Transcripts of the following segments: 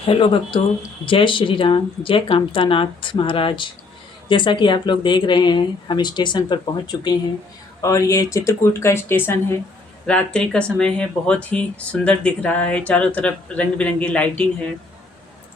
Hello भक्तों, जय श्री राम, जय कामतानाथ महाराज। जैसा कि आप लोग देख रहे हैं, हम स्टेशन पर पहुंच चुके हैं और ये चित्रकूट का स्टेशन है। रात्रि का समय है, बहुत ही सुंदर दिख रहा है। चारों तरफ रंग बिरंगी लाइटिंग है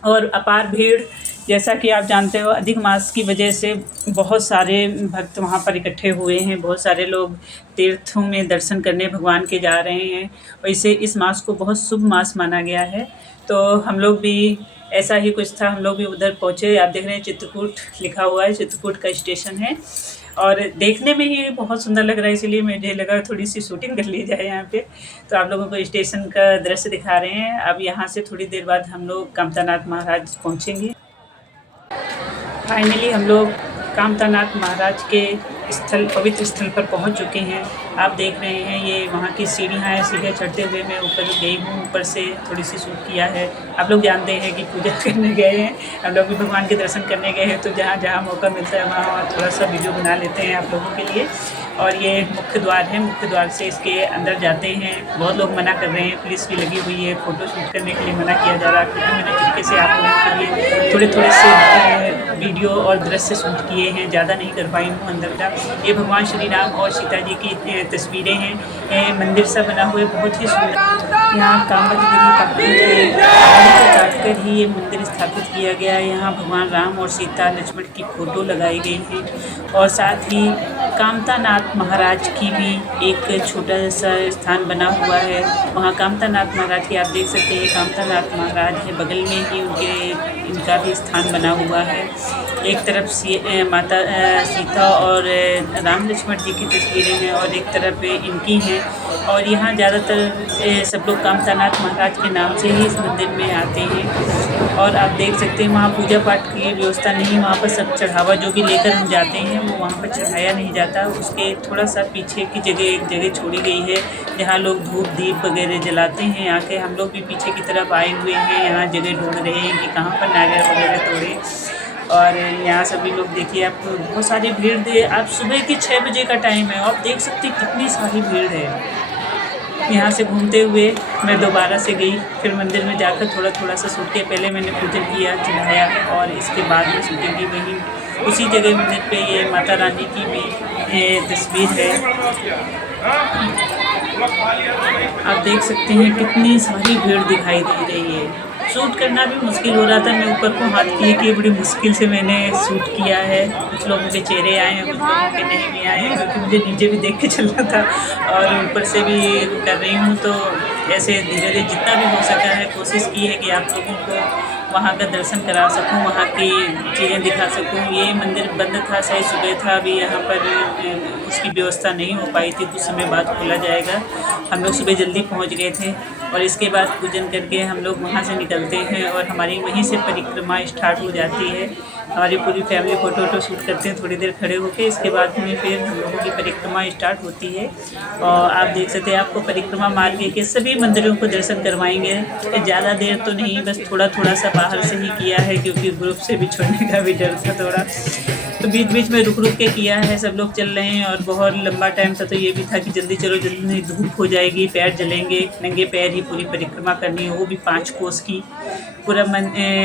और अपार भीड़। जैसा कि आप जानते हो, अधिक मास की वजह से बहुत सारे भक्त वहाँ पर इकट्ठे हुए हैं। बहुत सारे लोग तीर्थों में दर्शन करने भगवान के जा रहे हैं। वैसे इस मास को बहुत शुभ मास माना गया है, तो हम लोग भी ऐसा ही कुछ था, हम लोग भी उधर पहुँचे। आप देख रहे हैं चित्रकूट लिखा हुआ है, चित्रकूट का स्टेशन है और देखने में ही बहुत सुंदर लग रहा है, इसीलिए मुझे लगा थोड़ी सी शूटिंग कर ली जाए यहाँ पे। तो आप लोगों को स्टेशन का दृश्य दिखा रहे हैं। अब यहाँ से थोड़ी देर बाद हम लोग कामतानाथ महाराज पहुँचेंगे। फाइनली हम लोग कामतानाथ महाराज के स्थल, पवित्र स्थल पर पहुंच चुके हैं। आप देख रहे हैं ये वहाँ की सीढ़ियाँ हैं। सीढ़ियाँ चढ़ते हुए मैं ऊपर गई हूँ, ऊपर से थोड़ी सी शूट किया है। आप लोग जानते हैं कि पूजा करने गए हैं, हम लोग भी भगवान के दर्शन करने गए हैं, तो जहाँ जहाँ मौका मिलता है वहाँ थोड़ा सा वीडियो बना लेते हैं आप लोगों के लिए। और ये मुख्य द्वार है, मुख्य द्वार से इसके अंदर जाते हैं। बहुत लोग मना कर रहे हैं, पुलिस भी लगी हुई है, फ़ोटो शूट करने के लिए मना किया जा रहा है, क्योंकि मैंने चुपके से आप लोगों के लिए थोड़े थोड़े से वीडियो और दृश्य शूट किए हैं, ज़्यादा नहीं कर पाई हूँ अंदर का। ये भगवान श्री राम और सीता जी की तस्वीरें हैं। मंदिर सा बना हुआ है, बहुत ही सुंदर। यहाँ कामदगिरी पहाड़ी को काट कर ही ये मंदिर स्थापित किया गया है। यहाँ भगवान राम और सीता लक्ष्मण की फ़ोटो लगाई गई है और साथ ही कामतानाथ महाराज की भी एक छोटा सा स्थान बना हुआ है। वहाँ कामतानाथ महाराज की आप देख सकते हैं, कामतानाथ महाराज है, बगल में ही इनका भी स्थान बना हुआ है। एक तरफ माता सीता और राम लक्ष्मण जी की तस्वीरें हैं और एक तरफ इनकी हैं। और यहाँ ज़्यादातर सब लोग कामतानाथ महाराज के नाम से ही इस मंदिर में आते हैं। और आप देख सकते हैं वहाँ पूजा पाठ की व्यवस्था नहीं, वहाँ पर सब चढ़ावा जो भी लेकर हम जाते हैं वो वहाँ पर चढ़ाया नहीं जाता। उसके थोड़ा सा पीछे की जगह एक जगह छोड़ी गई है जहाँ लोग धूप दीप वगैरह जलाते हैं आके। हम लोग भी पीछे की तरफ आए हुए हैं, यहाँ जगह ढूंढ रहे हैं कि कहाँ पर नारियल वगैरह तोड़े। और यहाँ सभी लोग देखिए, आप बहुत सारी भीड़ दे। आप सुबह के 6 बजे का टाइम है, आप देख सकते हैं कितनी सारी भीड़ है। यहाँ से घूमते हुए मैं दोबारा से गई, फिर मंदिर में जाकर थोड़ा थोड़ा सा शूट किया। पहले मैंने पूजन किया, चढ़ाया और इसके बाद में शूटिंग की। वहीं उसी जगह मंदिर पे ये माता रानी की भी तस्वीर है। आप देख सकते हैं कितनी सारी भीड़ दिखाई दे रही है। शूट करना भी मुश्किल हो रहा था, मैं ऊपर को हाथ किए कि बड़ी मुश्किल से मैंने शूट किया है। कुछ लोगों के चेहरे आए हैं, कुछ लोगों के नहीं भी आए हैं, क्योंकि मुझे नीचे भी देख के चलना था और ऊपर से भी कर रही हूँ। तो ऐसे धीरे धीरे जितना भी हो सका है कोशिश की है कि आप लोगों को वहाँ का दर्शन करा सकूँ, वहाँ की चीज़ें दिखा सकूँ। ये मंदिर बंद था, शायद सुबह था, अभी यहाँ पर उसकी व्यवस्था नहीं हो पाई थी, कुछ समय बाद खोला जाएगा। हम लोग सुबह जल्दी पहुँच गए थे और इसके बाद पूजन करके हम लोग वहाँ से निकलते हैं और हमारी वहीं से परिक्रमा स्टार्ट हो जाती है। हमारी पूरी फैमिली फ़ोटो शूट करते हैं थोड़ी देर खड़े होकर। इसके बाद में फिर हम लोगों की परिक्रमा स्टार्ट होती है और आप देख सकते हैं, आपको परिक्रमा मार्ग के सभी मंदिरों को दर्शन करवाएंगे। ज़्यादा देर तो नहीं, बस थोड़ा थोड़ा सा बाहर से ही किया है, क्योंकि ग्रुप से भी छोड़ने का भी डर था थोड़ा, तो बीच बीच में रुक रुक के किया है। सब लोग चल रहे हैं और बहुत लंबा टाइम था, तो ये भी था कि जल्दी चलो, जल्दी नहीं धूप हो जाएगी, पैर जलेंगे। नंगे पैर ही पूरी परिक्रमा करनी है, वो भी 5 कोस की। पूरा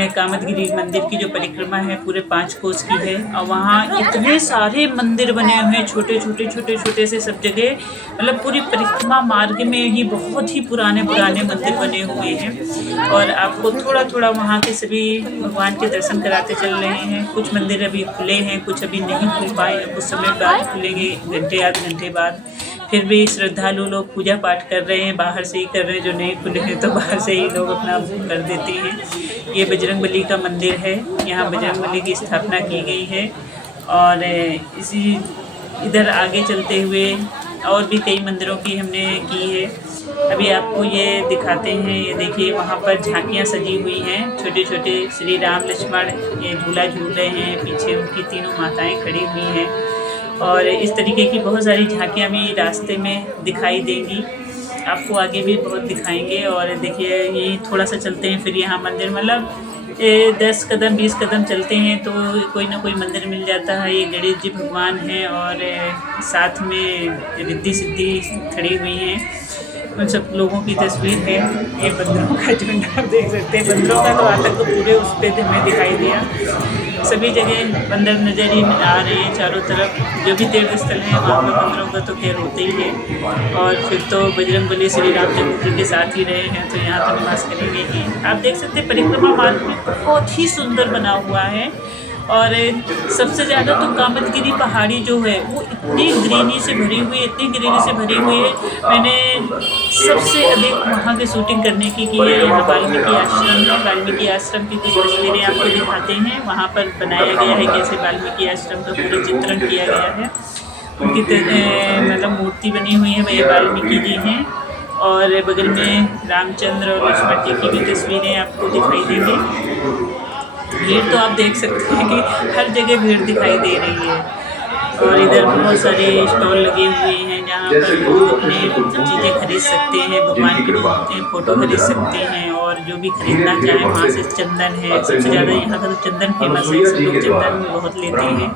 कामदगिरी मंदिर की जो परिक्रमा है पूरे 5 कोस की है। और वहाँ इतने सारे मंदिर बने हुए हैं, छोटे छोटे छोटे छोटे से सब जगह, मतलब पूरी परिक्रमा मार्ग में ही बहुत ही पुराने पुराने मंदिर बने हुए हैं। और आपको थोड़ा थोड़ा वहाँ के सभी भगवान के दर्शन कराते चल रहे हैं। कुछ मंदिर अभी खुले हैं, कुछ अभी नहीं खुल पाए हैं, कुछ समय बाद खुलेंगे, घंटे आधे घंटे बाद। फिर भी श्रद्धालु लोग पूजा पाठ कर रहे हैं, बाहर से ही कर रहे हैं। जो नहीं खुले हैं तो बाहर से ही लोग अपना कर देते हैं। ये बजरंगबली का मंदिर है, यहाँ बजरंगबली की स्थापना की गई है। और इसी इधर आगे चलते हुए और भी कई मंदिरों की हमने की है। अभी आपको ये दिखाते हैं, ये देखिए वहाँ पर झांकियाँ सजी हुई हैं। छोटे छोटे श्री राम लक्ष्मण ये झूला झूल रहे हैं, पीछे उनकी तीनों माताएं खड़ी हुई हैं। और इस तरीके की बहुत सारी झांकियाँ भी रास्ते में दिखाई देंगी, आपको आगे भी बहुत दिखाएंगे। और देखिए ये थोड़ा सा चलते हैं, फिर यहाँ मंदिर, मतलब 10 कदम 20 कदम चलते हैं तो कोई ना कोई मंदिर मिल जाता है। ये गणेश जी भगवान हैं और साथ में रिद्धि सिद्धि खड़ी हुई हैं। उन सब लोगों की तस्वीर है। ये बंदरों का झुंड आप देख सकते हैं। बंदरों का तो आज तक तो पूरे उस पर हमें दिखाई दिया। सभी जगह बंदर नजर ही आ रहे हैं चारों तरफ। जो भी तीर्थ स्थल है वहाँ पर बंदरों का तो खैर होते ही है। और फिर तो बजरंगबली श्री रामचंद्र जी के साथ ही रहे हैं तो यहाँ तो निवास करेंगे ही। आप देख सकते हैं परिक्रमा मार्ग में बहुत ही सुंदर बना हुआ है। और सबसे ज़्यादा तो कामतगिरी पहाड़ी जो है वो इतनी ग्रीनी से भरी हुई है, इतनी ग्रीनी से भरी हुई है। मैंने सबसे अधिक वहाँ की शूटिंग करने की है। यहाँ वाल्मीकि आश्रम है। वाल्मीकि आश्रम की कुछ तस्वीरें आपको दिखाते हैं। वहाँ पर बनाया गया है कैसे वाल्मीकि आश्रम का पूरा चित्रण किया गया है। उनकी मतलब मूर्ति बनी हुई है, वही वाल्मीकि जी हैं। और बगल में रामचंद्र और लक्ष्मण जी की भी तस्वीरें आपको दिखाई देंगी। भीड़ तो आप देख सकते हैं कि हर जगह भीड़ दिखाई दे रही है। और इधर बहुत सारे स्टॉल लगे हुए हैं जहाँ पर लोग अपने चीज़ें खरीद सकते हैं, भगवान की फ़ोटो खरीद सकते हैं। और जो भी खरीदना चाहे वहाँ से चंदन है, सबसे ज़्यादा यहाँ का तो चंदन फेमस है। सब लोग चंदन बहुत लेते हैं।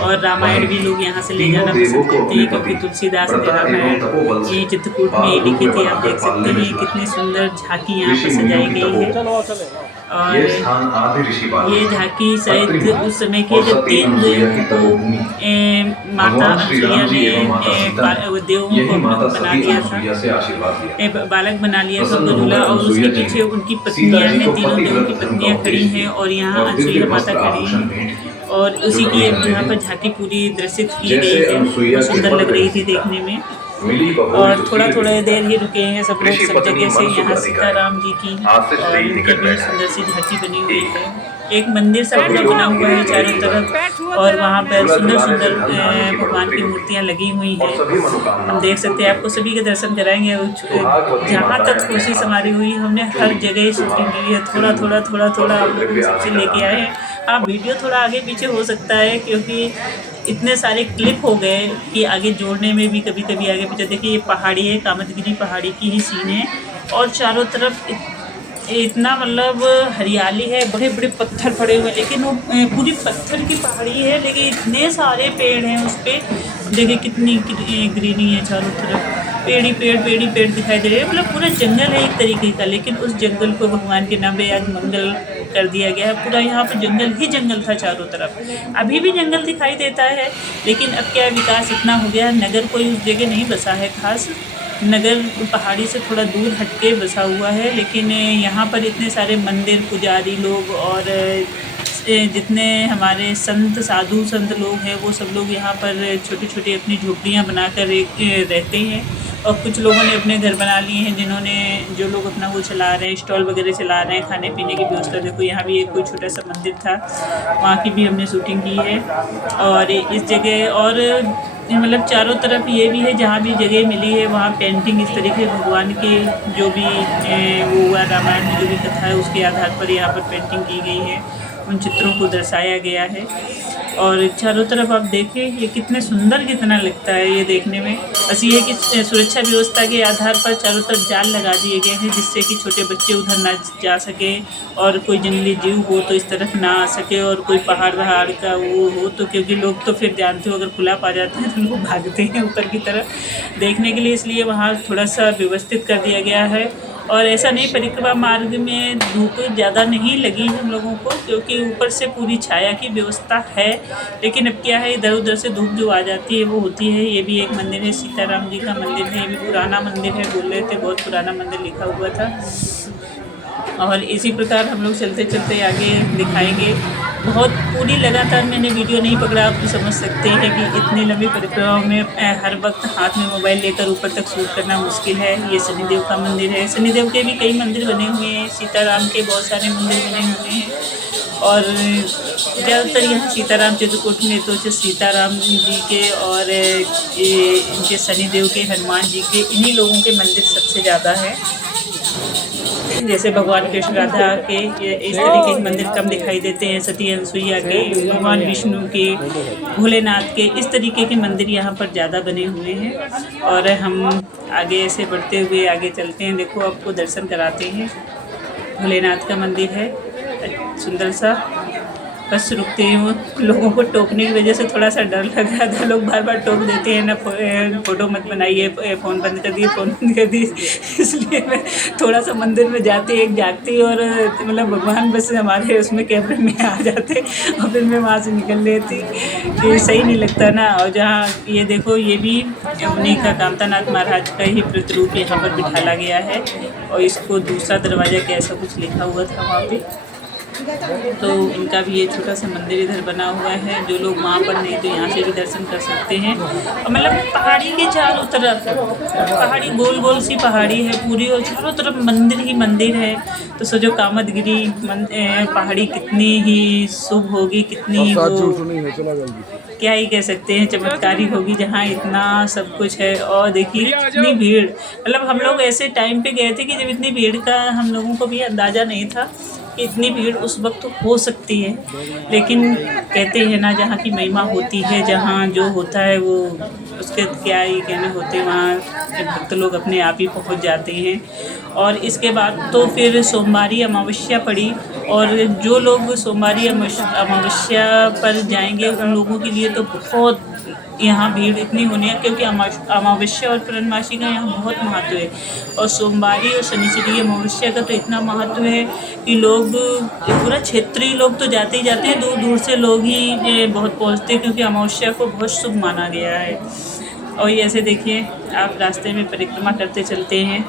और रामायण भी लोग यहाँ से ले जाना पसंद करते हैं क्योंकि तुलसीदास ने रामायण ये चित्रकूट में लिखी थी। आप देख सकते हैं कितनी सुंदर झांकी यहाँ पर सजाई गई है। और ये झांकी शायद उस समय के जब 3 देवों को माता अनसुईया ने देवों को बना दिया था, बालक बना लिया था उनको झूला। और उसके पीछे उनकी पत्नियां हैं, तीनों देवों की पत्नियां खड़ी हैं और यहाँ अनसुईया माता खड़ी हैं। और उसी की यहाँ पर झांकी पूरी दर्शित की गई है। बहुत सुंदर लग रही थी देखने में। और थोड़ा देर ही रुके हैं सब लोग सब जगह से। यहाँ सीताराम जी की और उनकी भी सुंदर सी झांकी बनी हुई है। एक मंदिर सा पूरा बना हुआ है चारों तरफ और वहाँ पर सुंदर भगवान की मूर्तियाँ लगी हुई हैं। हम देख सकते हैं, आपको सभी के दर्शन कराएंगे। जहाँ तक कोशिश हमारी हुई हमने हर जगह शूटिंग की है। थोड़ा आप लोग सबसे लेके आए हैं। हाँ, वीडियो थोड़ा आगे पीछे हो सकता है क्योंकि इतने सारे क्लिप हो गए कि आगे जोड़ने में भी कभी आगे पीछे। देखिए ये पहाड़ी है, कामतगिरी पहाड़ी की ही सीन है। और चारों तरफ इतना मतलब हरियाली है, बड़े पत्थर पड़े हुए हैं। लेकिन वो पूरी पत्थर की पहाड़ी है लेकिन इतने सारे पेड़ हैं उस पर। देखिए कितनी ग्रीनी है चारों तरफ। पेड़ ही पेड़ दिखाई दे रहे हैं। मतलब पूरा जंगल है एक तरीके का। लेकिन उस जंगल को भगवान के नाम पे आज मंगल कर दिया गया है। पूरा यहाँ पर जंगल ही जंगल था चारों तरफ। अभी भी जंगल दिखाई देता है लेकिन अब क्या विकास इतना हो गया, नगर कोई उस जगह नहीं बसा है खास। नगर पहाड़ी से थोड़ा दूर हटके बसा हुआ है। लेकिन यहाँ पर इतने सारे मंदिर, पुजारी लोग और जितने हमारे साधु संत लोग हैं वो सब लोग यहाँ पर छोटी अपनी झोपड़ियाँ बनाकर रहते हैं। और कुछ लोगों ने अपने घर बना लिए हैं जो लोग अपना वो चला रहे हैं, स्टॉल वगैरह चला रहे हैं, खाने पीने की व्यवस्था। देखो यहाँ भी एक कोई छोटा सा मंदिर था, वहाँ की भी हमने शूटिंग की है। और इस जगह और मतलब चारों तरफ ये भी है, जहाँ भी जगह मिली है वहाँ पेंटिंग इस तरीके भगवान के जो भी वो हुआ रामायण में जो भी कथा है उसके आधार पर यहाँ पर पेंटिंग की गई है। उन चित्रों को दर्शाया गया है। और चारों तरफ आप देखें ये कितने सुंदर कितना लगता है ये देखने में। बस ये है कि सुरक्षा व्यवस्था के आधार पर चारों तरफ जाल लगा दिए गए हैं जिससे कि छोटे बच्चे उधर ना जा सके और कोई जंगली जीव हो तो इस तरफ ना आ सके। और कोई पहाड़ का वो हो तो, क्योंकि लोग तो फिर जानते हो अगर खुला पा जाते हैं तो लोग भागते हैं ऊपर की तरफ देखने के लिए, इसलिए वहाँ थोड़ा सा व्यवस्थित कर दिया गया है। और ऐसा नहीं, परिक्रमा मार्ग में धूप ज़्यादा नहीं लगी हम लोगों को क्योंकि ऊपर से पूरी छाया की व्यवस्था है। लेकिन अब क्या है, इधर उधर से धूप जो आ जाती है वो होती है। ये भी एक मंदिर है, सीताराम जी का मंदिर है। ये भी पुराना मंदिर है, बोल रहे थे बहुत पुराना मंदिर लिखा हुआ था। और इसी प्रकार हम लोग चलते आगे दिखाएंगे। बहुत पूरी लगातार मैंने वीडियो नहीं पकड़ा, आप तो समझ सकते हैं कि इतनी लंबी परिक्रमा में हर वक्त हाथ में मोबाइल लेकर ऊपर तक शूट करना मुश्किल है। ये शनिदेव का मंदिर है। शनिदेव के भी कई मंदिर बने हुए हैं, सीताराम के बहुत सारे मंदिर बने हुए हैं। और ज़्यादातर यहाँ सीताराम चित्रकूट में तो सीताराम जी के और इनके शनिदेव के, हनुमान जी के, इन्हीं लोगों के मंदिर सबसे ज़्यादा है। जैसे भगवान कृष्ण राधा के इस तरीके के मंदिर कम दिखाई देते हैं। सती अनसुईया के, भगवान विष्णु के, भोलेनाथ के, इस तरीके के मंदिर यहाँ पर ज़्यादा बने हुए हैं। और हम आगे ऐसे बढ़ते हुए आगे चलते हैं। देखो आपको दर्शन कराते हैं। भोलेनाथ का मंदिर है सुंदर सा। बस रुकते हैं। वो लोगों को टोकने की वजह से थोड़ा सा डर लग रहा था, लोग बार बार टोक देते हैं ना, फ़ोटो मत बनाइए, फ़ोन बंद कर दिए, फ़ोन बंद कर दिए। इसलिए मैं थोड़ा सा मंदिर में जाती एक जागती, और मतलब भगवान बस हमारे उसमें कैमरे में आ जाते और फिर मैं वहाँ से निकल लेती। ये सही नहीं लगता ना। और जहाँ ये देखो, ये भी उन्हीं का कामतानाथ महाराज का ही प्रतिरूप यहाँ पर बिठाला गया है, और इसको दूसरा दरवाज़ा क्या ऐसा कुछ लिखा हुआ था वहाँ पे। तो इनका भी ये छोटा सा मंदिर इधर बना हुआ है। जो लोग वहाँ पर नहीं तो यहाँ से भी दर्शन कर सकते हैं। और मतलब पहाड़ी के चारों तरफ पहाड़ी, गोल गोल सी पहाड़ी है पूरी, और चारों तरफ मंदिर ही मंदिर है। तो सोचो कामदगिरी पहाड़ी कितनी ही शुभ होगी, कितनी वो क्या ही कह सकते हैं, चमत्कारी होगी, जहाँ इतना सब कुछ है। और देखिए इतनी भीड़, मतलब हम लोग ऐसे टाइम पे गए थे कि जब इतनी भीड़ का हम लोगों को भी अंदाज़ा नहीं था कि इतनी भीड़ उस वक्त हो सकती है। लेकिन कहते हैं ना, जहाँ की महिमा होती है, जहाँ जो होता है वो उसके क्या ही कहने होते हैं, वहाँ भक्त लोग अपने आप ही पहुँच जाते हैं। और इसके बाद तो फिर सोमवारी अमावस्या पड़ी, और जो लोग सोमवारी अमावस्या पर जाएंगे उन लोगों के लिए तो बहुत यहाँ भीड़ इतनी होनी है, क्योंकि अमावस्या और पूर्णमासी का यहाँ बहुत महत्व है। और सोमवारी और शनिश्चरी अमावस्या का तो इतना महत्व है कि लोग, पूरा क्षेत्रीय लोग तो जाते ही जाते हैं, दूर दूर से लोग ही बहुत पहुँचते हैं, क्योंकि अमावस्या को बहुत शुभ माना गया है। और ये ऐसे देखिए, आप रास्ते में परिक्रमा करते चलते हैं,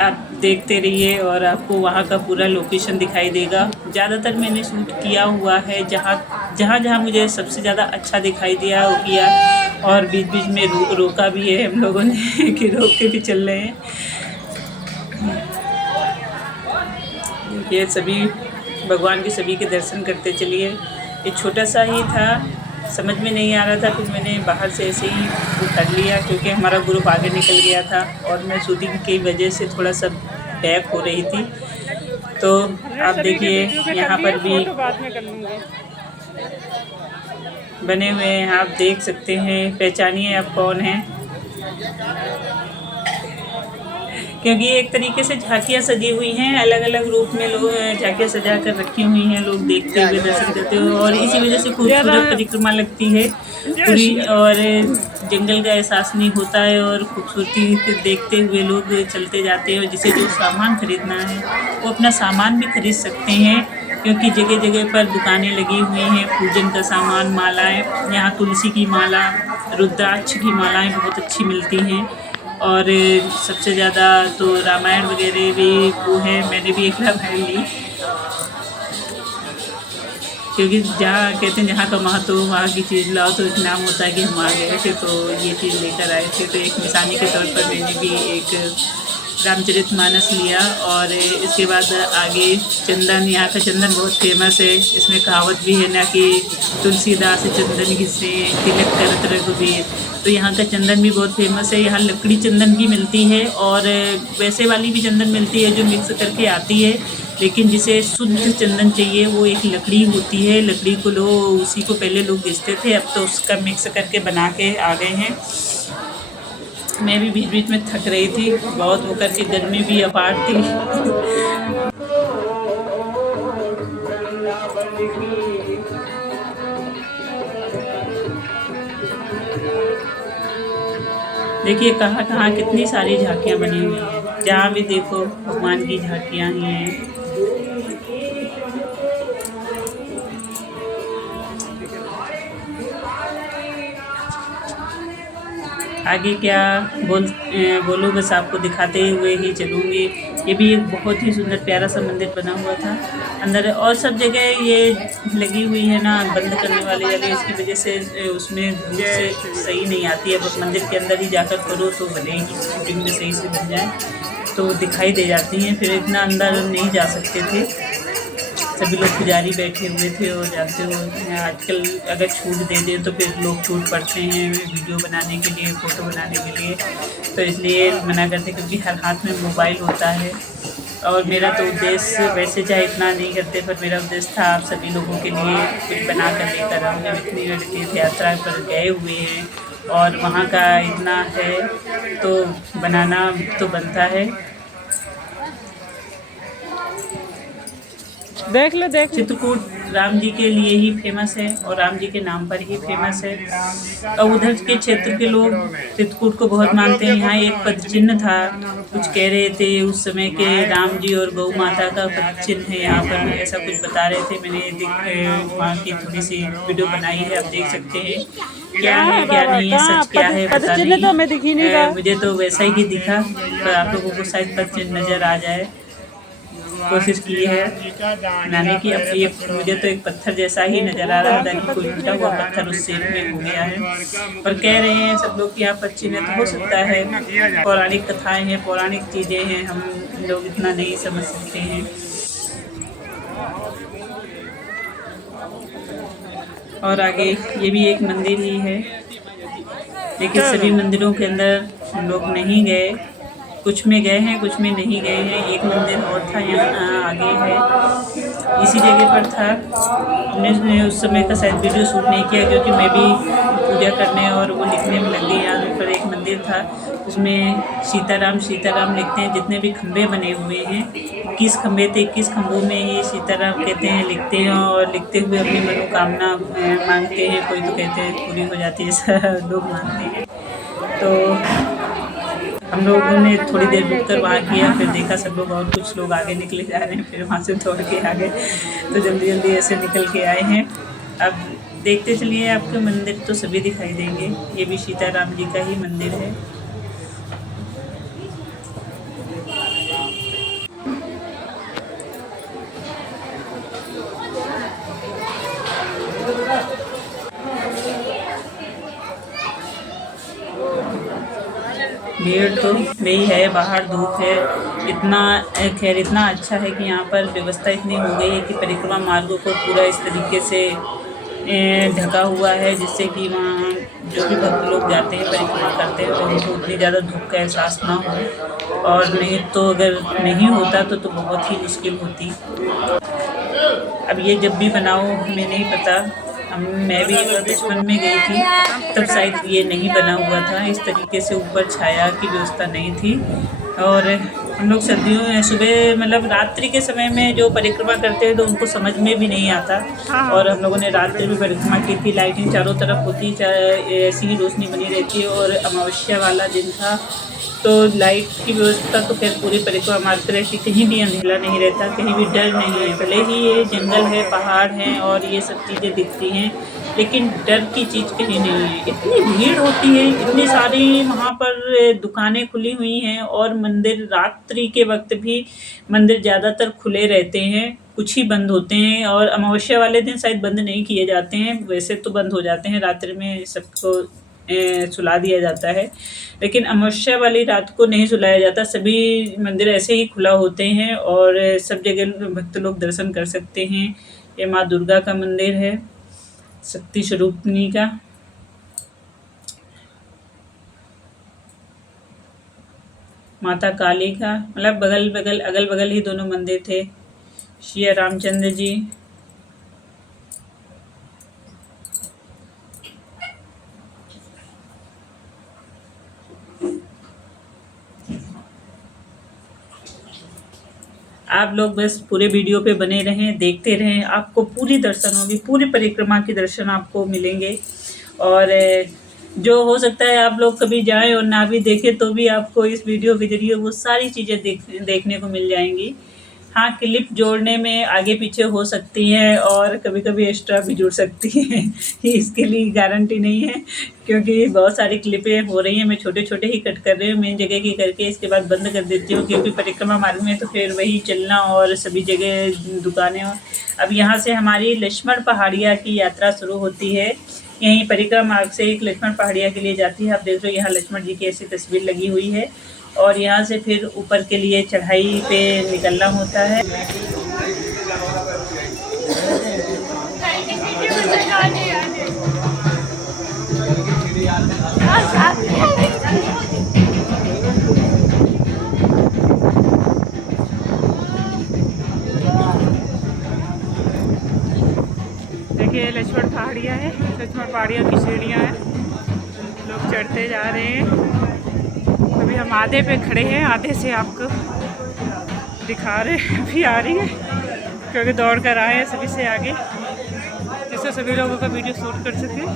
आप देखते रहिए और आपको वहाँ का पूरा लोकेशन दिखाई देगा। ज़्यादातर मैंने शूट किया हुआ है, जहाँ मुझे सबसे ज़्यादा अच्छा दिखाई दिया वो किया। और बीच बीच में रोका भी है हम लोगों ने कि रोक के भी चल रहे हैं। ये सभी भगवान के सभी के दर्शन करते चलिए। ये छोटा सा ही था, समझ में नहीं आ रहा था, फिर मैंने बाहर से ऐसे ही वो कर लिया, क्योंकि हमारा ग्रुप आगे निकल गया था और मैं शूटिंग की वजह से थोड़ा सा बैक हो रही थी। तो आप देखिए यहाँ पर भी बने हुए हैं, आप देख सकते हैं। पहचानिए आप कौन हैं, क्योंकि एक तरीके से झांकियाँ सजी हुई हैं, अलग अलग रूप में लोग झांकियाँ सजा कर रखी हुई हैं, लोग देखते हुए दर्शन करते हुए, और इसी वजह से खूबसूरत परिक्रमा लगती है पूरी। और जंगल का एहसास नहीं होता है, और खूबसूरती देखते हुए लोग चलते जाते हैं। और जिसे जो सामान खरीदना है वो अपना सामान भी खरीद सकते हैं, क्योंकि जगह जगह पर दुकानें लगी हुई हैं, पूजन का सामान, मालाएँ, यहाँ तुलसी की माला, रुद्राक्ष की मालाएँ बहुत अच्छी मिलती हैं। और सबसे ज़्यादा तो रामायण वगैरह भी वो है, मैंने भी एक रामायण ली, क्योंकि जहाँ कहते हैं जहाँ का महत्व वहाँ की चीज़ लाओ तो एक नाम होता है कि हम आ गए थे तो ये चीज़ लेकर आए थे। तो एक निशानी के तौर पर मैंने भी एक रामचरितमानस लिया। और इसके बाद आगे चंदन, यहाँ का चंदन बहुत फेमस है। इसमें कहावत भी है ना कि तुलसीदास चंदन घिसे तिलक करत रघुबीर। तो यहाँ का चंदन भी बहुत फेमस है। यहाँ लकड़ी चंदन की मिलती है और वैसे वाली भी चंदन मिलती है जो मिक्स करके आती है, लेकिन जिसे शुद्ध चंदन चाहिए वो एक लकड़ी होती है। लकड़ी को लो, उसी को पहले लोग घिसते थे, अब तो उसका मिक्स करके बना के आ गए हैं। मैं भी बीच बीच में थक रही थी बहुत, वो करके गर्मी भी अपार थी। देखिए कहाँ कहाँ कितनी सारी झांकियाँ बनी हुई हैं, जहाँ भी देखो भगवान की झांकियाँ ही हैं। आगे क्या बोलूँ, बस आपको दिखाते हुए ही चलूँगी। ये भी एक बहुत ही सुंदर प्यारा सा मंदिर बना हुआ था अंदर, और सब जगह ये लगी हुई है ना बंद करने वाली जगह, इसकी वजह से उसमें धूप से सही नहीं आती है। बस मंदिर के अंदर ही जाकर करो तो भले ही शूटिंग में सही से बन जाए, तो दिखाई दे जाती हैं। फिर इतना अंदर नहीं जा सकते थे, सभी लोग पुजारी बैठे हुए थे। और जानते हो आजकल अगर छूट दे दें तो फिर लोग छूट पड़ते हैं वीडियो बनाने के लिए, फ़ोटो बनाने के लिए, तो इसलिए मना करते, क्योंकि हर हाथ में मोबाइल होता है। और मेरा तो उद्देश्य वैसे चाहे इतना नहीं करते, पर मेरा उद्देश्य था आप सभी लोगों के लिए कुछ बना कर लेकर आऊँ। जब इतनी बड़ी तीर्थ यात्रा पर गए हुए हैं और वहाँ का इतना है तो बनाना तो बनता है। देख लो देख लो। चित्रकूट राम जी के लिए ही फेमस है और राम जी के नाम पर ही फेमस है। और उधर के क्षेत्र के लोग चित्रकूट को बहुत मानते हैं। यहाँ एक पद चिन्ह था, कुछ कह रहे थे उस समय के राम जी और गौ माता का पद चिन्ह है यहाँ पर, ऐसा कुछ बता रहे थे। मैंने वहाँ की थोड़ी सी वीडियो बनाई है, आप देख सकते हैं। क्या है क्या नहीं है, सच क्या है पता चिन्ह तो हमें नहीं। दिख ही नहीं रहा। मुझे तो वैसा ही दिखा, पर आप लोगों को शायद पद चिन्ह नज़र आ जाए। कोशिश की है बनाने की। अब ये मुझे तो एक पत्थर जैसा ही नज़र आ रहा था कि कोई टूटा हुआ पत्थर उस शेप में हो गया है। पर कह रहे हैं सब लोग कि यहाँ पर चिन्ह तो हो सकता है, पौराणिक कथाएं हैं, पौराणिक चीज़ें हैं, हम लोग इतना नहीं समझ सकते हैं। और आगे ये भी एक मंदिर ही है, लेकिन सभी मंदिरों के अंदर हम लोग नहीं गए। कुछ में गए हैं, कुछ में नहीं गए हैं। एक मंदिर और था यहाँ आगे है, इसी जगह पर था। हमने उस समय का शायद वीडियो शूट नहीं किया, क्योंकि मैं भी पूजा करने और वो लिखने में लग गई। यहाँ पर एक मंदिर था, उसमें सीताराम सीताराम लिखते हैं। जितने भी खंभे बने हुए हैं, 21 खंभे थे, 21 खंभों में ही सीताराम कहते हैं, लिखते हैं। और लिखते हुए अपनी मनोकामना मांगते हैं। कोई तो कहते हैं पूरी हो जाती है, ऐसा लोग मानते हैं। तो हम लोगों ने थोड़ी देर रुक कर वहाँ किया, फिर देखा सब लोग और कुछ लोग आगे निकले जा रहे हैं, फिर वहाँ से दौड़ के आ गए। तो जल्दी जल्दी ऐसे निकल के आए हैं। अब देखते चलिए, आपके मंदिर तो सभी दिखाई देंगे। ये भी सीताराम जी का ही मंदिर है। भीड़ तो नहीं है, बाहर धूप है इतना। खैर इतना अच्छा है कि यहाँ पर व्यवस्था इतनी हो गई है कि परिक्रमा मार्गों को पूरा इस तरीके से ढका हुआ है, जिससे कि वहाँ जो भी भक्त लोग जाते हैं, परिक्रमा करते हैं, तो उनको उतनी ज़्यादा धूप का एहसास ना हो। और नहीं तो अगर नहीं होता तो बहुत ही मुश्किल होती। अब ये जब भी बनाओ हमें नहीं पता, मैं भी बचपन में गई थी तब शायद ये नहीं बना हुआ था, इस तरीके से ऊपर छाया की व्यवस्था नहीं थी। और हम लोग सर्दियों में सुबह मतलब रात्रि के समय में जो परिक्रमा करते हैं तो उनको समझ में भी नहीं आता। और हम लोगों ने रात्रि में परिक्रमा की थी, लाइटिंग चारों तरफ होती, ऐसी ही रोशनी बनी रहती है। और अमावस्या वाला दिन था तो लाइट की व्यवस्था तो खैर पूरी परिक्रमा मार्ग रहती, कहीं भी अंधेरा नहीं रहता, कहीं भी डर नहीं है। भले ही ये जंगल है, पहाड़ हैं और ये सब चीज़ें दिखती हैं, लेकिन डर की चीज़ कहीं नहीं है। इतनी भीड़ होती है, इतनी सारी वहाँ पर दुकानें खुली हुई हैं। और मंदिर रात्रि के वक्त भी मंदिर ज़्यादातर खुले रहते हैं, कुछ ही बंद होते हैं। और अमावस्या वाले दिन शायद बंद नहीं किए जाते हैं, वैसे तो बंद हो जाते हैं। रात्रि में सबको सुला दिया जाता है, लेकिन अमावस्या वाली रात को नहीं सुलाया जाता। सभी मंदिर ऐसे ही खुला होते हैं और सब जगह भक्त लोग दर्शन कर सकते हैं। ये माँ दुर्गा का मंदिर है, शक्ति स्वरूपिणी का। माता काली का, मतलब बगल बगल अगल बगल ही दोनों मंदिर थे। श्री रामचंद्र जी, आप लोग बस पूरे वीडियो पे बने रहें, देखते रहें, आपको पूरी दर्शन होगी, पूरी परिक्रमा के दर्शन आपको मिलेंगे। और जो हो सकता है आप लोग कभी जाएं और ना भी देखें तो भी आपको इस वीडियो के ज़रिए वो सारी चीज़ें देखने को मिल जाएंगी। हाँ, क्लिप जोड़ने में आगे पीछे हो सकती हैं और कभी कभी एक्स्ट्रा भी जुड़ सकती हैं इसके लिए गारंटी नहीं है, क्योंकि बहुत सारी क्लिपें हो रही हैं। मैं छोटे छोटे ही कट कर रही हूँ, मेन जगह की करके इसके बाद बंद कर देती हूँ, क्योंकि परिक्रमा मार्ग में तो फिर वही चलना और सभी जगह दुकानें। अब यहाँ से हमारी लक्ष्मण पहाड़िया की यात्रा शुरू होती है। यहीं परिक्रमा मार्ग से एक लक्ष्मण पहाड़िया के लिए जाती है। आप देख रहे हो यहाँ लक्ष्मण जी की ऐसी तस्वीर लगी हुई है। और यहाँ से फिर ऊपर के लिए चढ़ाई पे निकलना होता है। देखिए लक्ष्मण पहाड़िया है, लक्ष्मण पहाड़िया की सीढ़ियाँ हैं, लोग चढ़ते जा रहे हैं। अभी हम आधे पे खड़े हैं, आधे से आपको दिखा रहे हैं, अभी आ रही है। क्योंकि दौड़ कर आए हैं सभी से आगे, जिससे सभी लोगों का वीडियो शूट कर सके।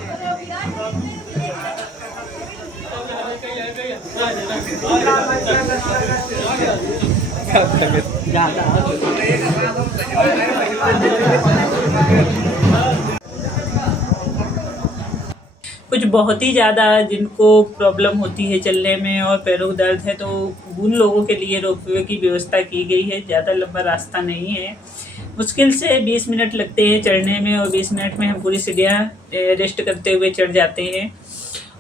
कुछ बहुत ही ज़्यादा जिनको प्रॉब्लम होती है चलने में और पैरों में दर्द है, तो उन लोगों के लिए रोपवे की व्यवस्था की गई है। ज़्यादा लंबा रास्ता नहीं है, मुश्किल से 20 मिनट लगते हैं चढ़ने में, और 20 मिनट में हम पूरी सीढ़ियाँ रेस्ट करते हुए चढ़ जाते हैं।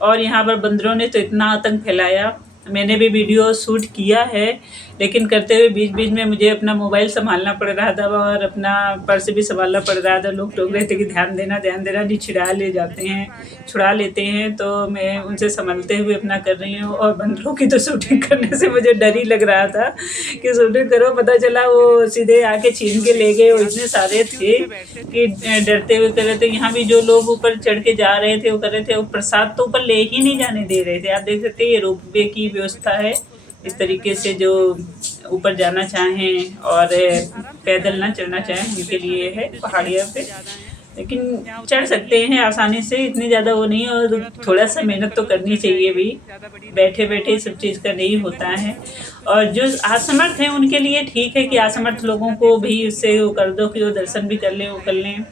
और यहाँ पर बंदरों ने तो इतना आतंक फैलाया, मैंने भी वीडियो शूट किया है, लेकिन करते हुए बीच बीच में मुझे अपना मोबाइल संभालना पड़ रहा था और अपना पर्स भी संभालना पड़ रहा था। लोग टोक रहे थे कि ध्यान देना नहीं, छुड़ा ले जाते हैं, छुड़ा लेते हैं, तो मैं उनसे संभलते हुए अपना कर रही हूँ। और बंदरों की तो शूटिंग करने से मुझे डर ही लग रहा था कि शूटिंग करो, पता चला वो सीधे आके छीन के ले गए। वो इतने सारे थे कि डरते हुए कर रहे थे। यहाँ भी जो लोग ऊपर चढ़ के जा रहे थे वो कर रहे थे, वो प्रसाद तो ऊपर ले ही नहीं जाने दे रहे थे। आप देख सकते हैं ये रोपवे की व्यवस्था है। इस तरीके से जो ऊपर जाना चाहें और पैदल ना चढ़ना चाहें उनके लिए है पहाड़ियों पे, लेकिन चढ़ सकते हैं आसानी से, इतनी ज़्यादा वो नहीं। और थोड़ा सा मेहनत तो करनी चाहिए भी, बैठे बैठे सब चीज़ का नहीं होता है। और जो असमर्थ हैं उनके लिए ठीक है कि असमर्थ लोगों को भी उससे वो कर दो कि वो दर्शन भी कर लें, वो कर लें।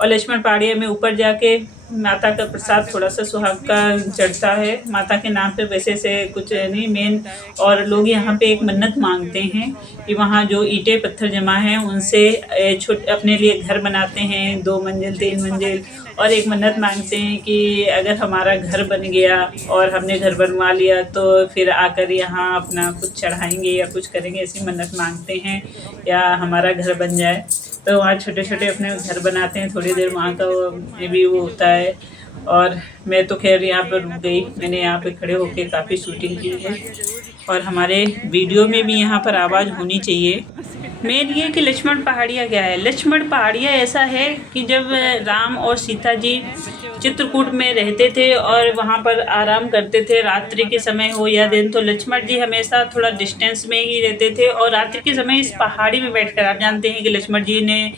और लक्ष्मण पहाड़िया में ऊपर जाके माता का प्रसाद थोड़ा सा सुहाग का चढ़ता है, माता के नाम पे वैसे से कुछ नहीं मेन। और लोग यहाँ पे एक मन्नत मांगते हैं कि वहाँ जो ईंटें पत्थर जमा हैं उनसे अपने लिए घर बनाते हैं, 2 मंजिल 3 मंजिल, और एक मन्नत मांगते हैं कि अगर हमारा घर बन गया और हमने घर बनवा लिया तो फिर आकर यहाँ अपना कुछ चढ़ाएंगे या कुछ करेंगे, ऐसी मन्नत मांगते हैं, या हमारा घर बन जाए। तो वहाँ छोटे छोटे अपने घर बनाते हैं, थोड़ी देर वहाँ का भी वो होता है। और मैं तो खैर यहाँ पर रुक गई, मैंने यहाँ पे खड़े होकर काफ़ी शूटिंग की है। और हमारे वीडियो में भी यहाँ पर आवाज़ होनी चाहिए। मेन ये कि लक्ष्मण पहाड़िया क्या है। लक्ष्मण पहाड़िया ऐसा है कि जब राम और सीता जी चित्रकूट में रहते थे और वहाँ पर आराम करते थे, रात्रि के समय हो या दिन, तो लक्ष्मण जी हमेशा थोड़ा डिस्टेंस में ही रहते थे। और रात्रि के समय इस पहाड़ी में बैठकर, आप जानते हैं कि लक्ष्मण जी ने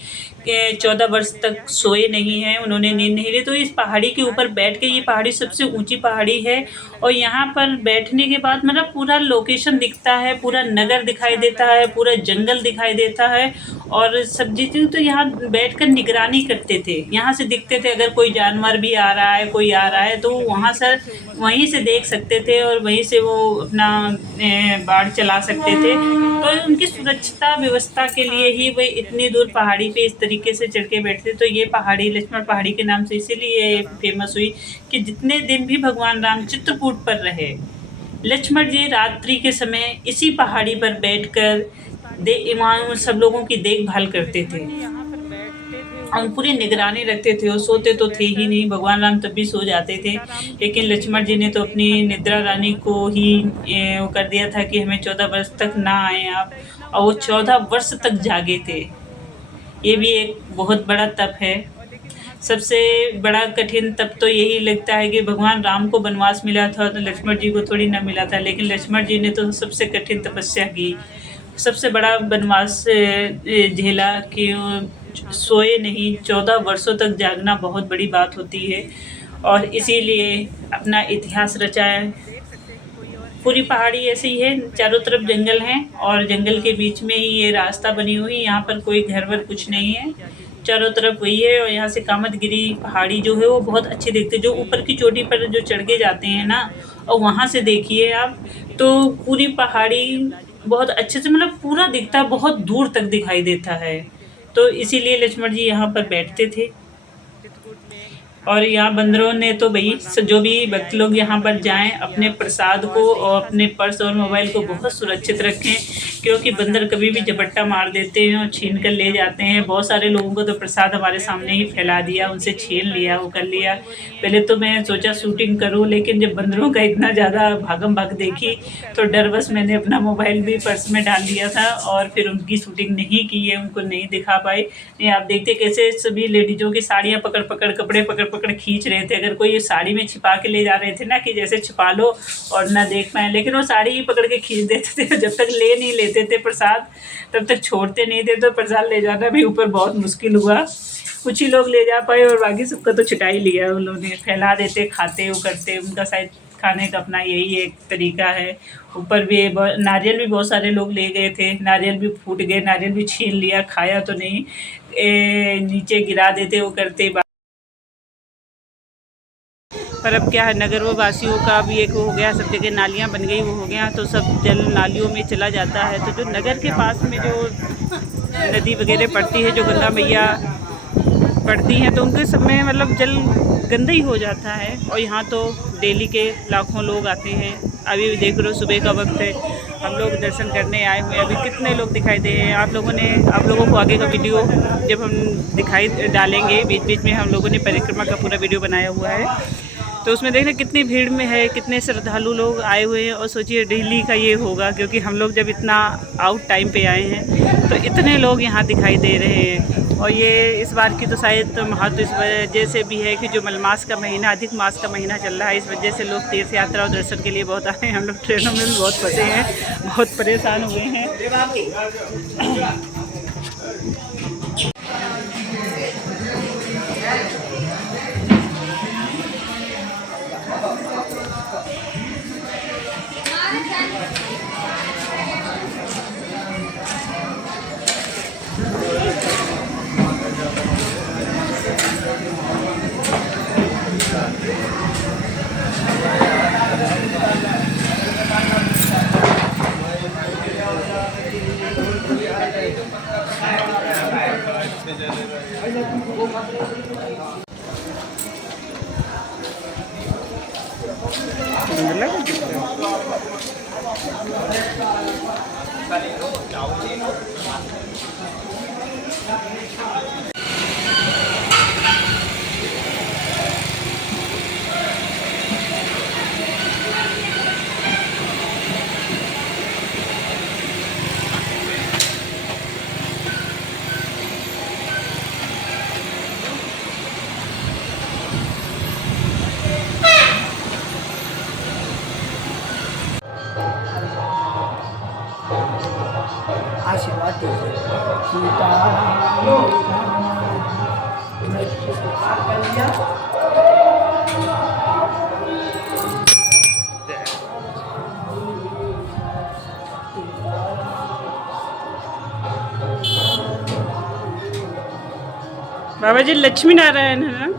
14 वर्ष तक सोए नहीं हैं, उन्होंने नींद नहीं ली, तो इस पहाड़ी के ऊपर बैठ के, ये पहाड़ी सबसे ऊंची पहाड़ी है, और यहाँ पर बैठने के बाद मतलब पूरा लोकेशन दिखता है, पूरा नगर दिखाई देता है, पूरा जंगल दिखाई देता है। और सब चीज़ें तो यहाँ बैठकर निगरानी करते थे, यहाँ से दिखते थे अगर कोई जानवर भी आ रहा है, कोई आ रहा है, तो वहाँ से वहीं से देख सकते थे और वहीं से वो अपना बाढ़ चला सकते थे। तो उनकी सुरक्षता व्यवस्था के लिए ही वे इतनी दूर पहाड़ी पे इस तरीके से चढ़ के बैठते। तो ये पहाड़ी लक्ष्मण पहाड़ी के नाम से इसीलिए फेमस हुई कि जितने दिन भी भगवान राम चित्रकूट पर रहे, लक्ष्मण जी रात्रि के समय इसी पहाड़ी पर बैठकर वहाँ सब लोगों की देखभाल करते थे और पूरी निगरानी रखते थे। और सोते तो थे ही नहीं, भगवान राम तब भी सो जाते थे, लेकिन लक्ष्मण जी ने तो अपनी निद्रा रानी को ही वो कर दिया था कि हमें 14 वर्ष तक ना आए आप, और वो 14 वर्ष तक जागे थे। ये भी एक बहुत बड़ा तप है। सबसे बड़ा कठिन तप तो यही लगता है कि भगवान राम को वनवास मिला था तो लक्ष्मण जी को थोड़ी ना मिला था, लेकिन लक्ष्मण जी ने तो सबसे कठिन तपस्या की, सबसे बड़ा वनवास झेला कि सोए नहीं। 14 वर्षों तक जागना बहुत बड़ी बात होती है, और इसीलिए अपना इतिहास रचा है। पूरी पहाड़ी ऐसी ही है, चारों तरफ जंगल हैं और जंगल के बीच में ही ये रास्ता बनी हुई। यहाँ पर कोई घर वर कुछ नहीं है, चारों तरफ वही है। और यहाँ से कामतगिरी पहाड़ी जो है वो बहुत अच्छी दिखती है। जो ऊपर की चोटी पर जो चढ़ के जाते हैं ना, और वहाँ से देखिए आप तो पूरी पहाड़ी बहुत अच्छे से मतलब पूरा दिखता है, बहुत दूर तक दिखाई देता है। तो इसीलिए लक्ष्मण जी यहाँ पर बैठते थे। और यहाँ बंदरों ने तो भाई जो भी भक्त लोग यहाँ पर जाएं, अपने प्रसाद को और अपने पर्स और मोबाइल को बहुत सुरक्षित रखें, क्योंकि बंदर कभी भी झपट्टा मार देते हैं और छीन कर ले जाते हैं। बहुत सारे लोगों को तो प्रसाद हमारे सामने ही फैला दिया, उनसे छीन लिया, वो कर लिया। पहले तो मैं सोचा शूटिंग करूँ, लेकिन जब बंदरों का इतना ज़्यादा भागम भाग देखी तो डरवश मैंने अपना मोबाइल भी पर्स में डाल दिया था और फिर उनकी शूटिंग नहीं की है, उनको नहीं दिखा पाई। नहीं, आप देखते कैसे सभी लेडीज़ों की साड़ियाँ पकड़ पकड़, कपड़े पकड़ पकड़ खींच रहे थे। अगर कोई ये साड़ी में छिपा के ले जा रहे थे ना कि जैसे छिपा लो और ना देख पाए, लेकिन वो साड़ी ही पकड़ के खींच देते थे। जब तक ले नहीं लेते थे प्रसाद तब तक छोड़ते नहीं थे। तो प्रसाद ले जाना भी ऊपर बहुत मुश्किल हुआ। कुछ ही लोग ले जा पाए और बाकी सबका तो छुटा ही लिया उन लोगों ने। फैला देते, खाते वो करते, उनका शायद खाने का अपना यही एक तरीका है। ऊपर भी नारियल भी बहुत सारे लोग ले गए थे, नारियल भी फूट गए, नारियल भी छीन लिया, खाया तो नहीं, नीचे गिरा देते वो करते। पर अब क्या है, नगर वासियों का भी एक हो गया, सब जगह नालियाँ बन गई, वो हो गया तो सब जल नालियों में चला जाता है। तो जो नगर के पास में जो नदी वगैरह पड़ती है, जो गंगा मैया पड़ती हैं, तो उनके सब में मतलब जल गंदा ही हो जाता है। और यहाँ तो डेली के लाखों लोग आते हैं। अभी भी देख रहे हो सुबह का वक्त है, हम लोग दर्शन करने आए हुए हैं। अभी कितने लोग दिखाई दे रहे हैं आप लोगों को आगे का वीडियो जब हम दिखाई डालेंगे, बीच बीच में हम लोगों ने परिक्रमा का पूरा वीडियो बनाया हुआ है। तो उसमें देखना कितनी भीड़ में है, कितने श्रद्धालु लोग आए हुए हैं। और सोचिए डेली का ये होगा, क्योंकि हम लोग जब इतना आउट टाइम पे आए हैं तो इतने लोग यहाँ दिखाई दे रहे हैं। और ये इस बार की तो शायद महत्व इस वजह से भी है कि जो मलमास का महीना, अधिक मास का महीना चल रहा है, इस वजह से लोग तीर्थ यात्रा और दर्शन के लिए बहुत आए हैं। हम लोग ट्रेनों में भी बहुत फंसे हैं, बहुत परेशान हुए हैं। आशीर्वाद दीजिए। बाबा जी लक्ष्मी नारायण है ना?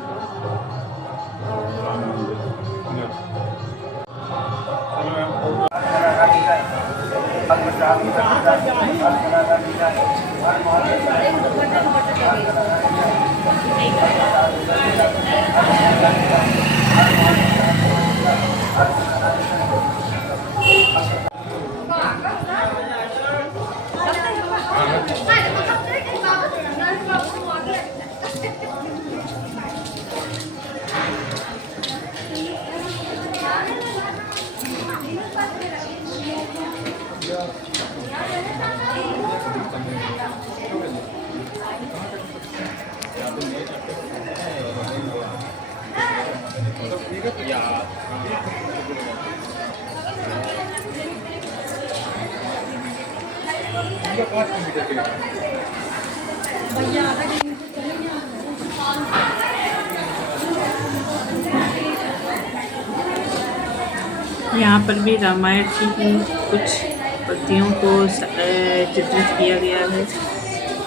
यहाँ पर भी रामायण की कुछ पंक्तियों को चित्रित किया गया है।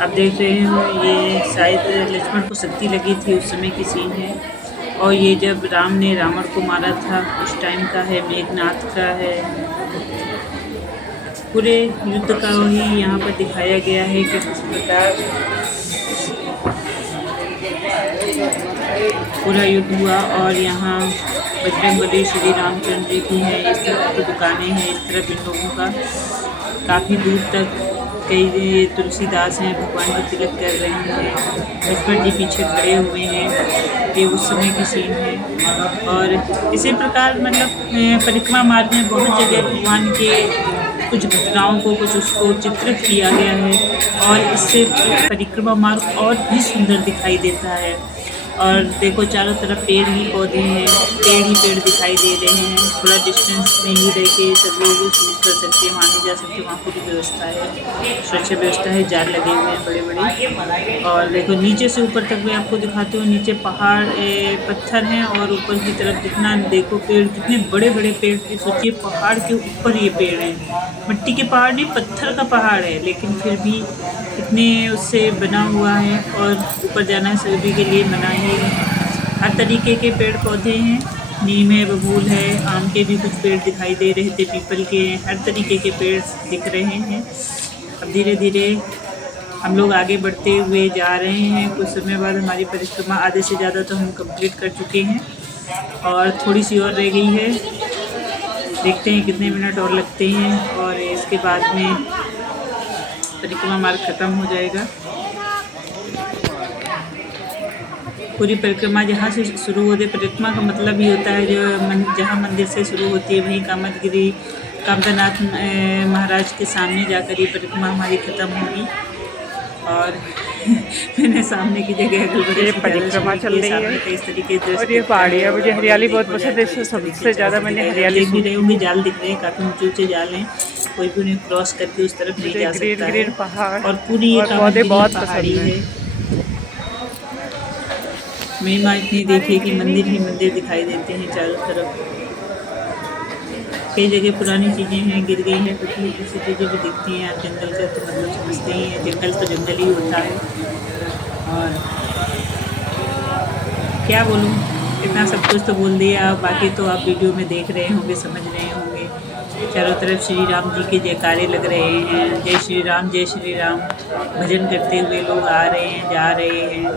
आप देख रहे हो, ये शायद लक्ष्मण को शक्ति लगी थी उस समय की सीन है। और ये जब राम ने रावण को मारा था उस टाइम का है, मेघनाथ का है। पूरे युद्ध का ही यहाँ पर दिखाया गया है कि किस प्रकार पूरा युद्ध हुआ। और यहाँ बजरंगबली श्री रामचंद्र जी की है, इस तरह की दुकानें हैं, इस तरह इन लोगों का काफ़ी दूर तक कई तुलसीदास हैं, भगवान का तिलक कर रहे हैं। लक्ष्मण जी पीछे खड़े हुए हैं, ये उस समय की सीन है। और इसी प्रकार मतलब परिक्रमा मार्ग में बहुत जगह भगवान के कुछ घटनाओं को, कुछ उसको चित्रित किया गया है। और इससे परिक्रमा मार्ग और भी सुंदर दिखाई देता है। और देखो चारों तरफ पेड़ ही पौधे हैं, पेड़ ही पेड़ दिखाई दे रहे हैं। थोड़ा डिस्टेंस में ही रह के सब लोग शूट कर सकते हैं, वहाँ नहीं जा सकते, वहाँ पूरी व्यवस्था है, सुरक्षा व्यवस्था है, जाल लगे हुए हैं बड़े बड़े। और देखो नीचे से ऊपर तक मैं आपको दिखाती हूँ, नीचे पहाड़ पत्थर हैं और ऊपर की तरफ जितना देखो पेड़, कितने बड़े बड़े पेड़। सोचिए पहाड़ के ऊपर ये पेड़ हैं, मिट्टी के पहाड़ नहीं, पत्थर का पहाड़ है, लेकिन फिर भी इतने उससे बना हुआ है और ऊपर जाना सभी के लिए मना है। हर तरीके के पेड़ पौधे हैं, नीम है, बबूल है, आम के भी कुछ पेड़ दिखाई दे रहे थे, पीपल के, हर तरीके के पेड़ दिख रहे हैं। अब धीरे धीरे हम लोग आगे बढ़ते हुए जा रहे हैं। कुछ समय बाद हमारी परिक्रमा आधे से ज़्यादा तो हम कंप्लीट कर चुके हैं और थोड़ी सी और रह गई है। देखते हैं कितने मिनट और लगते हैं और इसके बाद में परिक्रमा मार्ग ख़त्म हो जाएगा। पूरी परिक्रमा जहाँ से शुरू होती है, परिक्रमा का मतलब ही होता है जो जहाँ मंदिर से शुरू होती है वहीं कामदगिरी कामदानाथ महाराज के सामने जाकर ये परिक्रमा हमारी ख़त्म होगी। और मैंने सामने की जगह ये परिक्रमा चल रही है इस तरीके से। और ये पहाड़ियाँ, मुझे हरियाली बहुत पसंद है, इससे सबसे ज़्यादा मैंने हरियाली भी रहे होंगे, जाल दिख रहे हैं, काफ़ी ऊँचे जाल हैं, कोई भी उन्हें क्रॉस करके उस तरफ नहीं जा सकता है। ग्रीन पहाड़ और पूरी ये पौधे बहुत पहाड़ी पसंद है। महिमा इतनी देखिए कि मंदिर ही मंदिर दिखाई देते हैं चारों तरफ। कई जगह पुरानी चीज़ें हैं, गिर गई हैं, कुछ ऐसी चीज़ें भी दिखती हैं। आप जंगल का तो मतलब समझते ही हैं, जंगल तो जंगल ही होता है। और क्या बोलूँ, इतना सब कुछ तो बोल दिया, बाकी तो आप वीडियो में देख रहे होंगे, समझ रहे होंगे। चारों तरफ श्री राम जी के जयकारे लग रहे हैं, जय श्री राम जय श्री राम, भजन करते हुए लोग आ रहे हैं, जा रहे हैं।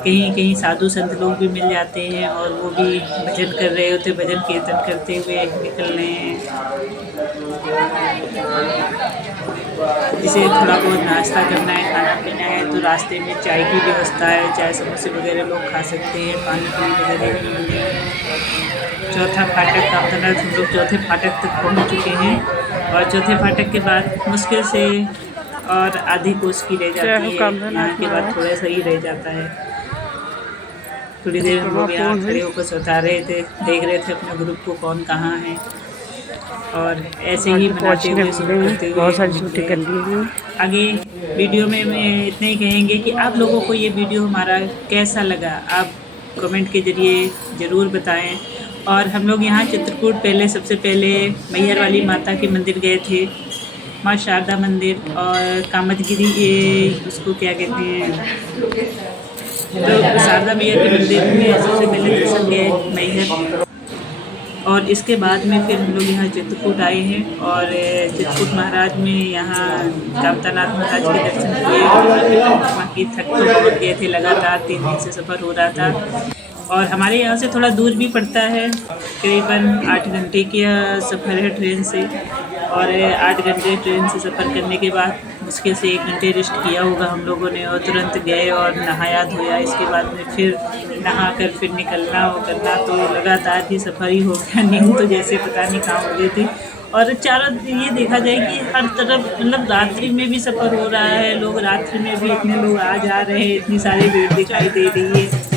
कहीं कहीं साधु संत लोग भी मिल जाते हैं और वो भी भजन कर रहे होते, भजन कीर्तन करते हुए निकल रहे हैं। जिसे थोड़ा बहुत नाश्ता करना है, खाना पीना है, तो रास्ते में चाय की व्यवस्था है, चाय समोसे वगैरह लोग खा सकते हैं, पानी पूरी वगैरह भी मिल जाएगी। चौथा फाटक कामदानाथ, हम लोग चौथे फाटक तक पहुंच चुके हैं और चौथे फाटक के बाद मुश्किल से और आधी कोस की रह जाती है, यहाँ के बाद थोड़ा सा ही रह जाता है। थोड़ी देर हम लोग यहाँ खड़े होकर सता रहे थे, देख रहे थे अपने ग्रुप को कौन कहाँ है और ऐसे ही बनाते हुए बहुत सारी शूटिंग कर ली है। आगे वीडियो में इतना ही कहेंगे कि आप लोगों को ये वीडियो हमारा कैसा लगा, आप कमेंट के ज़रिए ज़रूर बताएं। और हम लोग यहाँ चित्रकूट पहले सबसे पहले मैहर वाली माता के मंदिर गए थे, माँ शारदा मंदिर, और कामदगिरी, ये उसको क्या कहते हैं, तो शारदा मैया के मंदिर में सबसे पहले दर्शन किए मैहर। और इसके बाद में फिर हम लोग यहाँ चित्रकूट आए हैं और चित्रकूट महाराज में यहाँ कामदानाथ महाराज के दर्शन किए। वहाँ की थक तो बहुत गए थे, लगातार 3 दिन से सफ़र हो रहा था और हमारे यहाँ से थोड़ा दूर भी पड़ता है, करीबन 8 घंटे का सफ़र है ट्रेन से। और 8 घंटे ट्रेन से सफ़र करने के बाद मुश्किल से 1 घंटे रेस्ट किया होगा हम लोगों ने और तुरंत गए और नहाया धोया। इसके बाद में फिर नहा कर फिर निकलना वो करना, तो लगातार ही सफ़र ही हो गया। नींद तो जैसे पता नहीं कहाँ हो गई थी। और चारों ये देखा जाए कि हर तरफ मतलब रात्रि में भी सफ़र हो रहा है, लोग रात्रि में भी इतने लोग आ जा रहे हैं, इतनी सारी भीड़ दिखाई दे रही है।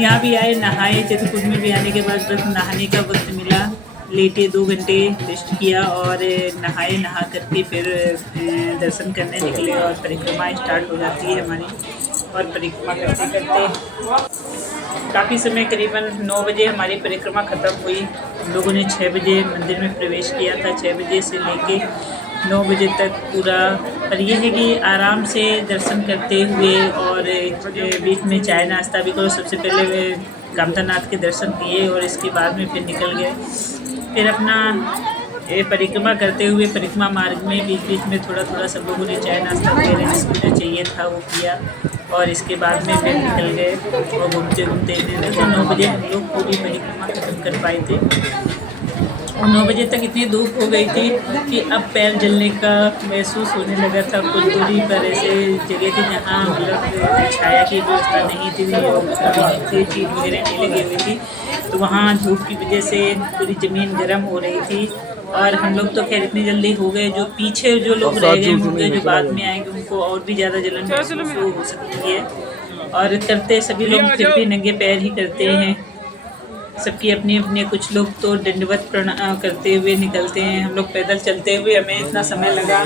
यहाँ भी आए, नहाए, चित्रकूट में भी आने के बाद बस नहाने का वक्त मिला, लेटे 2 घंटे रेस्ट किया और नहाए, नहा करके फिर दर्शन करने निकले और परिक्रमा स्टार्ट हो जाती है हमारी। और परिक्रमा करते करते काफ़ी समय, करीबन 9 बजे हमारी परिक्रमा ख़त्म हुई। हम लोगों ने 6 बजे मंदिर में प्रवेश किया था, 6 बजे से लेके 9 बजे तक पूरा। पर यह है कि आराम से दर्शन करते हुए और बीच में चाय नाश्ता भी करो। सबसे पहले कामदानाथ के दर्शन किए और इसके बाद में फिर निकल गए। फिर अपना परिक्रमा करते हुए परिक्रमा मार्ग में बीच बीच में थोड़ा थोड़ा सब लोगों ने चाय नाश्ता वगैरह जिसको जो चाहिए था वो किया और इसके बाद में फिर निकल गए और घूमते घूमते तो 9 बजे हम लोग पूरी परिक्रमा ख़त्म कर पाए थे। और 9 बजे तक इतनी धूप हो गई थी कि अब पैर जलने का महसूस होने लगा था। कुछ दूरी पर ऐसे जगह थी जहाँ मतलब छाया की व्यवस्था नहीं थी और चीज वगैरह नहीं लगी हुई थी, तो वहाँ धूप की वजह से पूरी ज़मीन गर्म हो रही थी और हम लोग तो खैर इतनी जल्दी हो गए, जो पीछे जो लोग रह गए होंगे, जो बाद में आएंगे, उनको और भी ज़्यादा जलन महसूस हो सकती है। और करते सभी लोग फिर भी नंगे पैर ही करते हैं, सबकी अपनी अपनी। कुछ लोग तो दंडवत प्रणाम करते हुए निकलते हैं, हम लोग पैदल चलते हुए हमें इतना समय लगा,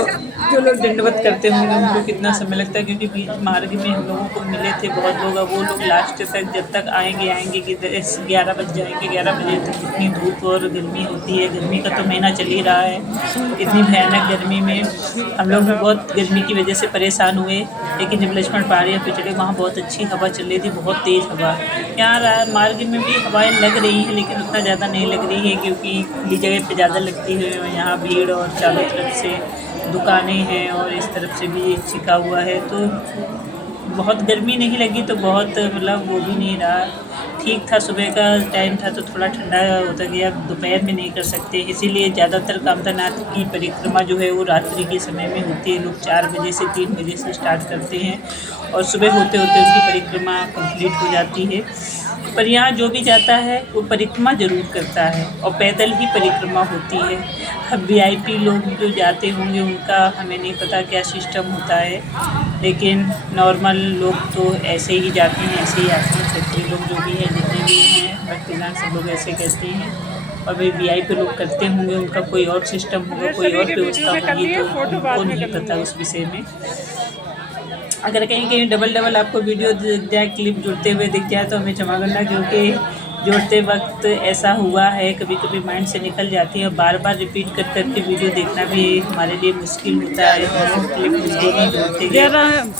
और जो लोग दंडवत करते होंगे उनको कितना समय लगता है, क्योंकि बीच मार्ग में हम लोगों को मिले थे बहुत लोग। वो लोग लास्ट तक जब तक आएंगे कि 11 बज जाएंगे, 11 बजे तक इतनी धूप और गर्मी होती है। गर्मी का तो महीना चल ही रहा है, इतनी भयानक गर्मी में हम लोग भी बहुत गर्मी की वजह से परेशान हुए। लेकिन जब लक्ष्मण पहाड़ियाँ पे चढ़े, वहाँ बहुत अच्छी हवा चल रही थी, बहुत तेज़ हवा। यहाँ मार्ग में भी हवाएं लग रही हैं, लेकिन उतना ज़्यादा नहीं लग रही है, क्योंकि खुली जगह पे ज़्यादा लगती है। यहाँ भीड़ और चारों तरफ से दुकानें हैं और इस तरफ से भी छिका हुआ है, तो बहुत गर्मी नहीं लगी, तो बहुत मतलब वो भी नहीं रहा, ठीक था। सुबह का टाइम था तो थोड़ा ठंडा होता गया, दोपहर में नहीं कर सकते, इसीलिए ज़्यादातर कामतानाथ की परिक्रमा जो है वो रात्रि के समय में होती है। लोग 4 बजे से 3 बजे से स्टार्ट करते हैं और सुबह होते होते उनकी परिक्रमा कंप्लीट हो जाती है। पर यहाँ जो भी जाता है वो परिक्रमा ज़रूर करता है, और पैदल ही परिक्रमा होती है। अब VIP लोग जो जाते होंगे उनका हमें नहीं पता क्या सिस्टम होता है, लेकिन नॉर्मल लोग तो ऐसे ही जाते हैं, ऐसे ही आते हैं। क्षेत्रीय लोग जो भी हैं, जितने भी हैं भक्तजन, सब लोग ऐसे करते हैं। और भाई VIP लोग करते होंगे, उनका कोई और सिस्टम होगा, कोई और व्यवस्था होगी, तो उनको नहीं पता उस विषय में। अगर कहीं कहीं डबल आपको वीडियो दिख जाए, क्लिप जुड़ते हुए दिख जाए, तो हमें क्षमा करना, क्योंकि जोड़ते वक्त ऐसा हुआ है, कभी कभी माइंड से निकल जाती है। बार बार रिपीट कर के वीडियो देखना भी हमारे लिए मुश्किल होता है। दोनों क्लिप दोनों जोड़ते गए,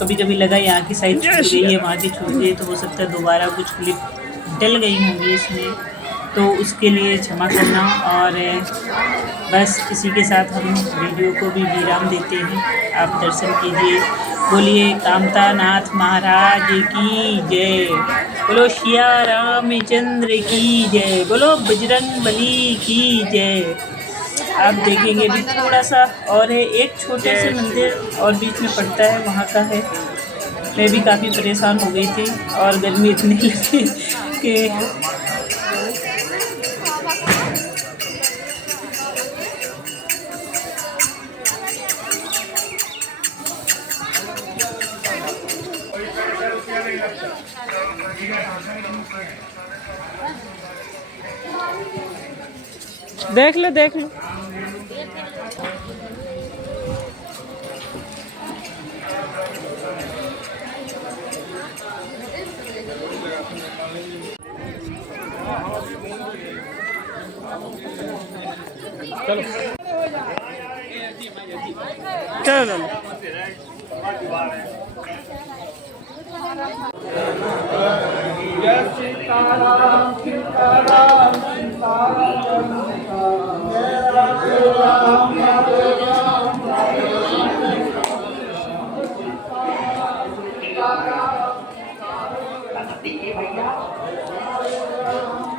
कभी कभी लगा यहाँ की साइड छूट गई है, वहाँ की छूट गई है, तो हो सकता है दोबारा कुछ क्लिप डल गई होंगी इसमें, तो उसके लिए क्षमा करना। और बस इसी के साथ हम वीडियो को भी विराम देते हैं। आप दर्शन कीजिए, बोलिए कामतानाथ महाराज की जय, बोलो सिया रामचंद्र की जय, बोलो बजरंग बली की जय। आप देखेंगे भी थोड़ा सा और है, एक छोटे से मंदिर और बीच में पड़ता है, वहाँ का है। मैं भी काफ़ी परेशान हो गई थी और गर्मी इतनी लगी कि देख लो देख लो। चलो चलो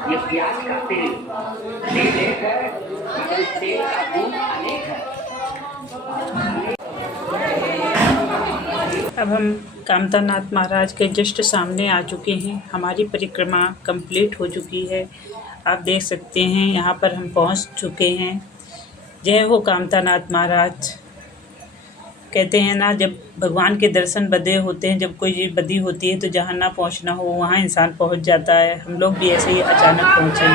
ये प्याज का तेल लेकर इस तेल का गुण अनेक है। अब हम कामतानाथ महाराज के जस्ट सामने आ चुके हैं। हमारी परिक्रमा कंप्लीट हो चुकी है, आप देख सकते हैं यहाँ पर हम पहुँच चुके हैं। जय हो कामतानाथ महाराज। कहते हैं ना, जब भगवान के दर्शन बदे होते हैं, जब कोई चीज़ बदी होती है तो जहाँ ना पहुँचना हो वहाँ इंसान पहुँच जाता है। हम लोग भी ऐसे ही अचानक पहुँचे।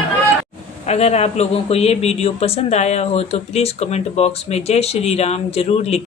अगर आप लोगों को ये वीडियो पसंद आया हो तो प्लीज़ कमेंट बॉक्स में जय श्री राम ज़रूर लिख